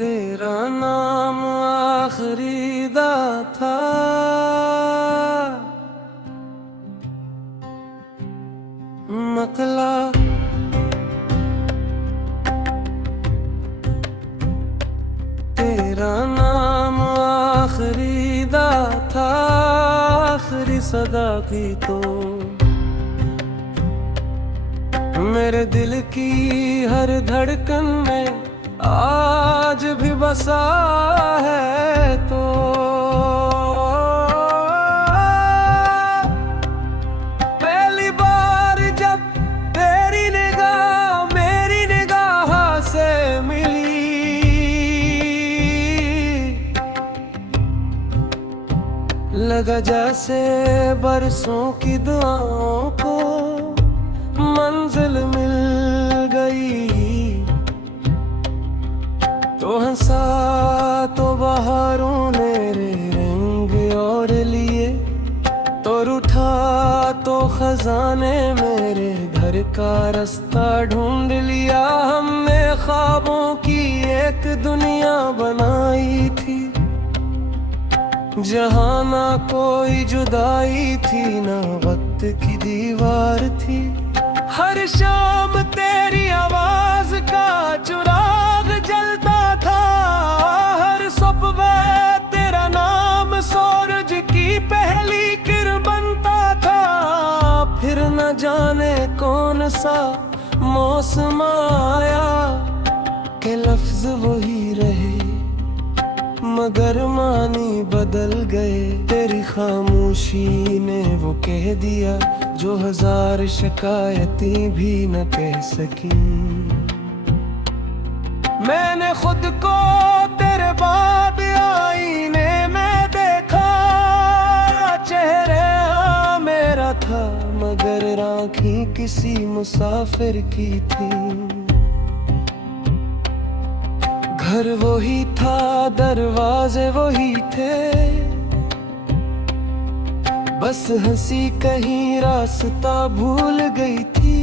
तेरा नाम आखरी दा था, मकला तेरा नाम आखरी दा था, आखरी सदा की तो मेरे दिल की हर धड़कन में आज भी बसा है। तो पहली बार जब तेरी निगाह मेरी निगाह से मिली, लगा जैसे बरसों की दुआओं को मंजिल मिल गई। तो हंसा तो बहारों ने रंग और लिए, तो रूठा तो खजाने मेरे घर का रास्ता ढूंढ लिया। हमने ख्वाबों की एक दुनिया बनाई थी, जहाँ ना कोई जुदाई थी ना वक्त की दीवार थी। हर शाम तेरी आवाज का चिराग जलता था, हर सुबह तेरा नाम सूरज की पहली किरण बनता था। फिर न जाने कौन सा मौसम आया के लफ्ज वही रहे, मगर मानी बदल गए। तेरी खामोशी ने वो कह दिया जो हजार शिकायतें भी न कह सकी। मैंने खुद को तेरे बाद आईने में देखा, चेहरा मेरा था मगर आँखें किसी मुसाफिर की थी। घर वही था, दरवाजे वही थे, बस हंसी कहीं रास्ता भूल गई थी।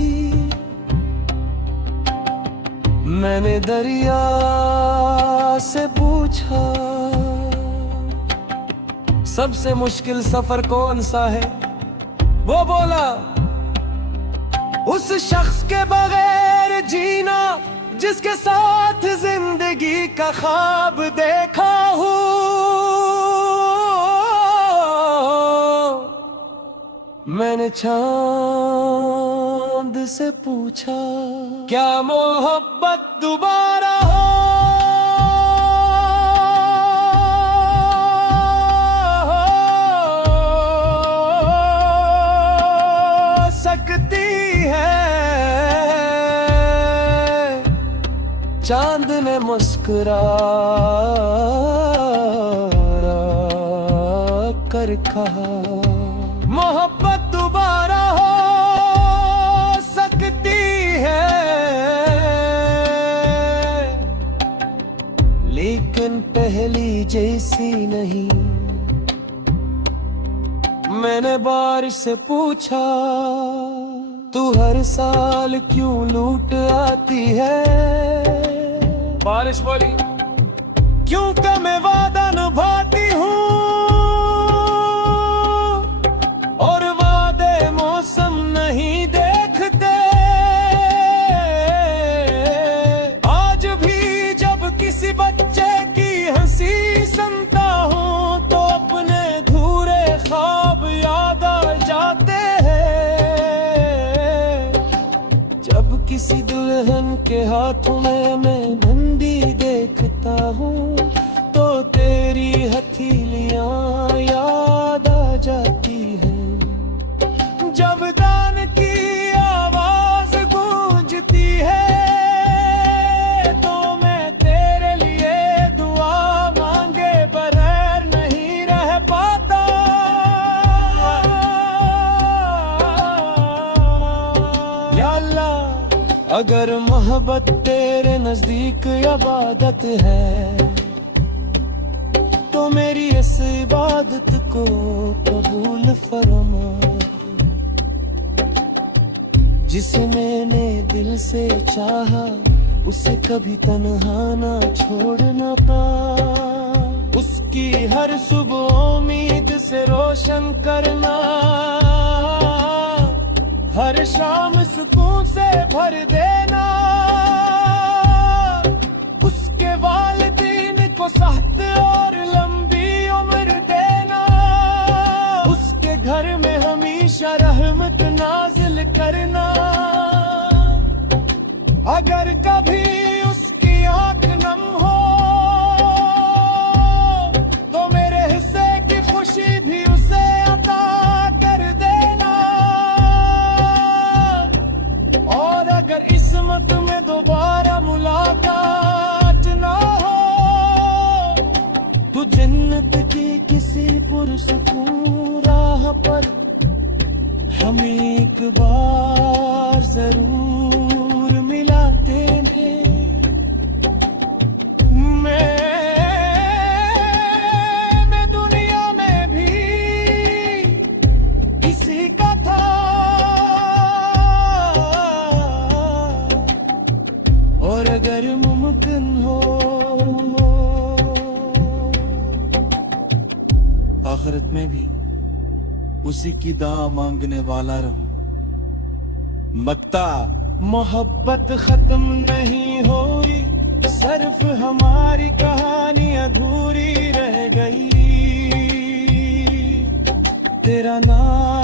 मैंने दरिया से पूछा सबसे मुश्किल सफर कौन सा है, वो बोला उस शख्स के बगैर जीना जिसके साथ जिंदगी का ख्वाब देखा हूँ। मैंने चांद से पूछा क्या मोहब्बत दोबारा हो सकती है। चांद ने मुस्कुरा कर कहा मोहब्बत दोबारा हो सकती है, लेकिन पहली जैसी नहीं। मैंने बारिश से पूछा तू हर साल क्यों लूट आती है। बारिश बोली क्योंकि मैं वादा निभाती हूँ और वादे मौसम नहीं देखते। आज भी जब किसी बच्चे की हंसी सुनता हूँ तो अपने धूरे ख्वाब याद आ जाते हैं। जब किसी दुल्हन के हाथों में मैं मेहंदी देखता हूँ तो तेरी हथेलियाँ याद आ जाती हैं। जब दान की आवाज गूंजती है तो मैं तेरे लिए दुआ मांगे बगैर नहीं रह पाता। या अल्लाह अगर मोहब्बत तेरे नजदीक इबादत है तो मेरी इस इबादत को कबूल फरमा। जिसे मैंने दिल से चाहा उसे कभी तन्हा ना छोड़ना पा। उसकी हर सुबह उम्मीद से रोशन करना, हर शाम सुकून से भर देना। उसके वालिदीन को सेहत और लंबी उम्र देना। उसके घर में हमेशा रहमत नाजिल करना। अगर कभी उसकी आंख नम हो तो मेरे हिस्से की खुशी भी उसे अता कर देना। और अगर किस्मत में दोबारा मुलाकात ना हो तो जन्नत की किसी पुरसकून राह पर हमें एक बार जरूर मिलाते हैं। मैं दुनिया में भी किसी का था और अगर मुमकिन हो आखिरत में भी उसी की दुआ मांगने वाला रहूं। मक्ता मोहब्बत खत्म नहीं हुई, सिर्फ हमारी कहानी अधूरी रह गई। तेरा नाम